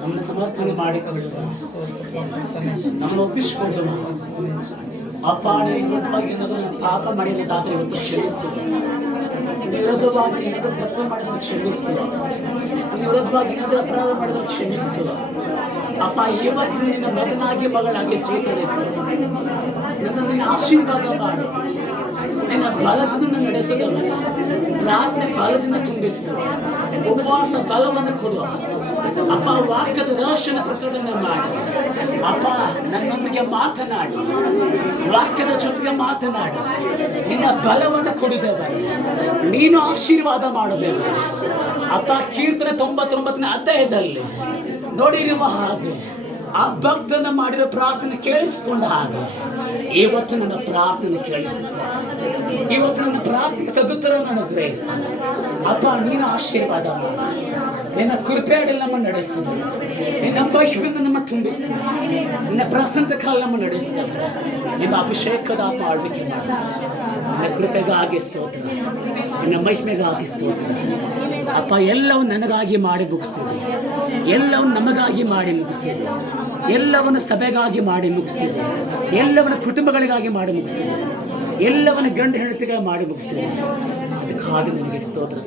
ನಮ್ಮನ್ನು ಸಮರ್ಪಣೆ ಮಾಡಿಕೊಳ್ಳುವ ನಮ್ಮನ್ನು ಒಪ್ಪಿಸಿಕೊಳ್ಳುವ ಅಪ್ಪ ವಿರುದ್ಧವಾಗಿ ಏನಾದರೂ ಪಾಪ ಮಾಡಿರೋದಾದರೆ ಇವತ್ತು ಕ್ಷಮಿಸು. ವಿರುದ್ಧವಾಗಿ ಏನಾದರೂ ತಪ್ಪು ಮಾಡಿದ್ರೆ ಕ್ಷಮಿಸು. ವಿರುದ್ಧವಾಗಿ ಏನಾದರೂ ಅಪರಾಧ ಮಾಡಿದ್ರೆ ಕ್ಷಮಿಸು. ಅಪ್ಪ ಇವತ್ತು ನಿನ್ನ ಮಗನಾಗಿ ಮಗಳಾಗಿ ಸ್ವೀಕರಿಸು. ನನ್ನನ್ನು ನಿನ್ನ ಆಶೀರ್ವಾದ ಮಾಡು. ನಿನ್ನ ಬಲದಿಂದ ನಡೆಸುತ್ತವೆ. ಪ್ರಾರ್ಥನೆ ಬಲದಿಂದ ತುಂಬಿಸು. ಉಪವಾಸ ಬಲವನ್ನು ಕೊಡು. ಅಪ್ಪ ವಾಕ್ಯದ ರಹಸ್ಯನ ಪ್ರಕಟಣೆ ಮಾಡಿ. ಅಪ್ಪ ನನ್ನೊಂದಿಗೆ ಮಾತನಾಡಿ. ವಾಕ್ಯದ ಜೊತೆಗೆ ಮಾತನಾಡಿ. ನಿನ್ನ ಬಲವನ್ನು ಕೊಡಿದೆವು. ನೀನು ಆಶೀರ್ವಾದ ಮಾಡಬೇಕು. ಅಪ್ಪ ಕೀರ್ತನೆ 99ನೇ ಅಧ್ಯಾಯದಲ್ಲಿ ನೋಡಿರುವ ಹಾಗೆ ಆ ಭಕ್ತನ ಮಾಡಿದ ಪ್ರಾರ್ಥನೆ ಕೇಳಿಸಿಕೊಂಡ ಹಾಗೆ ಇವತ್ತು ನನ್ನ ಪ್ರಾರ್ಥನೆ ಕೇಳಿಸುತ್ತೆ. ಇವತ್ತು ನನ್ನ ಪ್ರಾರ್ಥನೆ ಸದುತ್ತರ ಅನುಗ್ರಹಿಸು. ಅಪ್ಪ ನೀನು ಆಶೀರ್ವಾದ ಮಾಡು. ನಿನ್ನ ಕೃಪೆಯಲ್ಲಿ ನಮ್ಮನ್ನು ನಡೆಸು. ನಿನ್ನ ಮಹಿಮೆಯಿಂದ ನಮ್ಮ ತುಂಬಿಸು. ನಿನ್ನ ಪ್ರಸನ್ನ ಕಾಲ ನಮ್ಮ ನಡೆಸು. ನಿಮ್ಮ ಅಭಿಷೇಕದ ಆತ್ಮ ಆಳ್ವಿಕೆ ಮಾಡು. ನಿನ್ನ ಕೃಪೆಗಾಗಿ ಸ್ತೋತ್ರ. ನಿನ್ನ ಮಹಿಮೆಗಾಗಿ ಸ್ತೋತ್ರ. ಅಪ್ಪ ಎಲ್ಲವನ್ನು ನನಗಾಗಿ ಮಾಡಿ ಮುಗಿಸಿದೆ. ಎಲ್ಲವನ್ನು ನಮಗಾಗಿ ಮಾಡಿ ಮುಗಿಸಿದೆ. ಎಲ್ಲವನ್ನು ಸಭೆಗಾಗಿ ಮಾಡಿ ಮುಗಿಸಿದೆ. ಎಲ್ಲವನ್ನ ಕುಟುಂಬಗಳಿಗಾಗಿ ಮಾಡಿ ಮುಗಿಸಿದೆ. ಎಲ್ಲವನ್ನ ಗಂಡು ಹೆಂಡತಿಗಾಗಿ ಮಾಡಿ ಮುಗಿಸಿದೆ. ಅದಕ್ಕಾಗಿ ನನಗೆ ಸ್ತೋತ್ರ.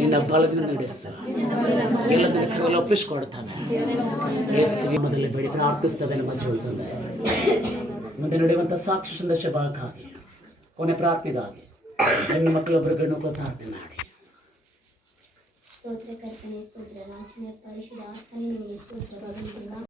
ನಿನ್ನ ಬಲದಿಂದ ನಡೆಸು. ಎಲ್ಲದನ್ನು ಒಪ್ಪಿಸಿಕೊಡ್ತಾನೆ. ಯೇಸುವಿನ ಮೊದಲೇ ಬೇಡಿ ಪ್ರಾರ್ಥಿಸ್ತೇವೆ ನಮ್ಮ ಜೀವಿತದಲ್ಲಿ. ಮುಂದೆ ನಡೆಯುವಂಥ ಸಾಕ್ಷಿ ಸಂದೇಶ ಭಾಗಕ್ಕಾಗಿ ಕೊನೆ ಪ್ರಾರ್ಥನೆಗಾಗಿ ಹೆಣ್ಣು ಮಕ್ಕಳೊಬ್ಬರು ಗಂಡು ಮಕ್ಕಳು ಪ್ರಾರ್ಥನೆ ಮಾಡಿ. ಸ್ತೋತ್ರ ಕರ್ತನೆ, ಸ್ತೋತ್ರ ರಾಜನೇ, ಪರಿಶುದ್ಧ ಆತ್ಮನೇ, ನಿಮಗೆ ಸ್ತೋತ್ರ.